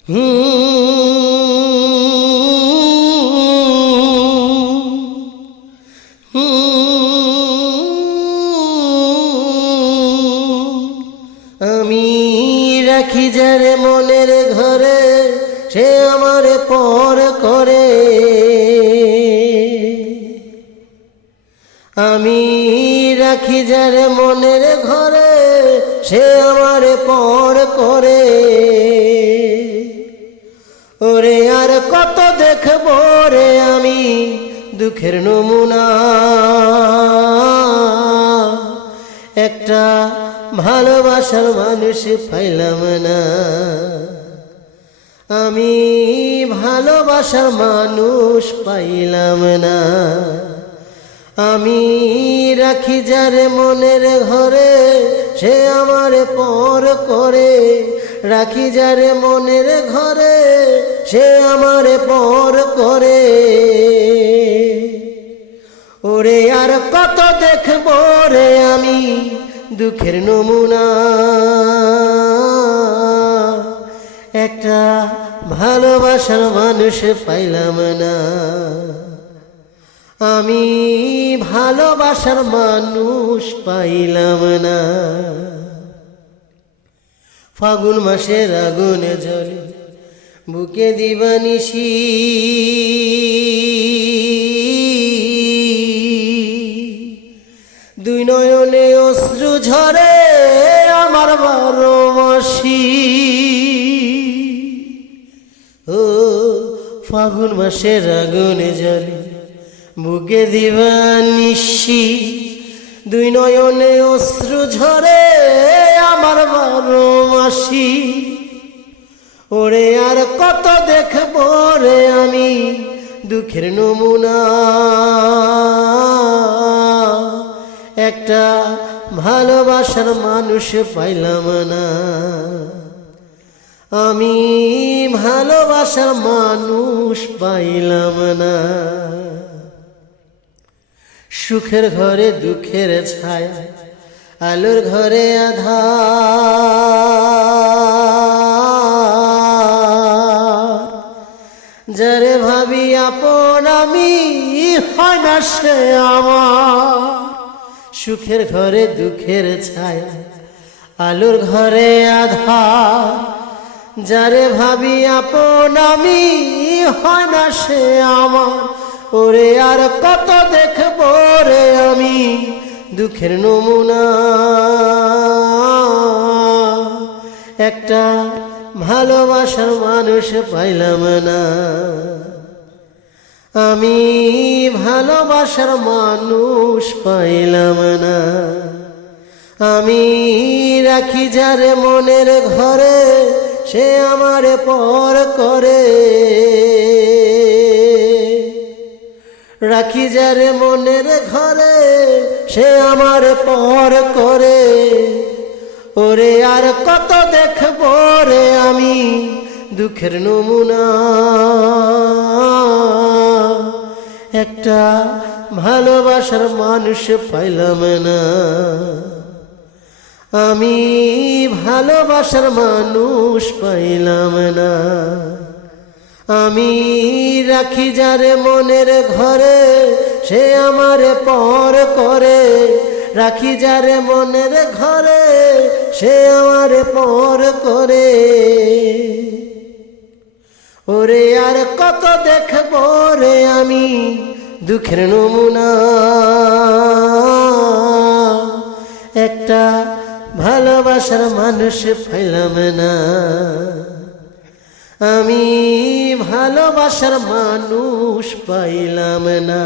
আমি রাখি যার মনের ঘরে, সে আমার পর করে। আমি রাখি যার মনের ঘরে, সে আমার পর করে। ওরে আর কত দেখব রে আমি দুঃখের নমুনা। একটা ভালোবাসার মানুষ পাইলাম না। আমি ভালোবাসার মানুষ পাইলাম না। আমি রাখি যার মনের ঘরে, সে আমার পর করে। রাখি যারে মনের ঘরে, সে আমার পর করে। ওরে আর কত দেখব রে আমি দুঃখের নমুনা। একটা ভালোবাসার মানুষ পাইলাম না। আমি ভালোবাসার মানুষ পাইলাম না। ফাগুন মাসের আগুনে জলে বুকে দিবানিসি দুই নয়নে অশ্রু ঝরে আমার মাসি ও, ফাগুন মাসের আগুনে জলে বুকে দিবানিসি দুই নয়নে অশ্রু ঝরে আমার বারো মাসি ওরে আর কত দেখব রে আমি দুঃখের নমুনা। একটা ভালোবাসার মানুষ পাইলাম না। আমি ভালোবাসার মানুষ পাইলাম না। সুখের ঘরে দুঃখের ছায়া আলোর ঘরে আধার। যারে ভাবি আপন আমি, হয় না সে আমার। সুখের ঘরে, দুঃখের ছায়া, আলোর ঘরে আধার। যারে ভাবি আপন আমি, হয় না সে আমার। ওরে আর কত দেখব রে আমি? দুঃখের নমুনা। একটা ভালোবাসার মানুষ পাইলাম না। আমি ভালোবাসার মানুষ পাইলাম না। আমি রাখি যারে মনের ঘরে, সে আমার পর করে। রাখি যারে মনের ঘরে সে আমার পর করে। ওরে আর কত দেখব রে আমি দুঃখের নমুনা। একটা ভালোবাসার মানুষ পাইলাম না। আমি ভালোবাসার মানুষ পাইলাম না। আমি রাখি যারে মনের ঘরে সে আমার পর করে, রাখি যারে মনের ঘরে, সে আমার পর করে। ওরে আর কত দেখব রে আমি দুঃখের নমুনা। একটা ভালোবাসার মানুষ পাইলাম না। আমি ভালোবাসার মানুষ পাইলাম না।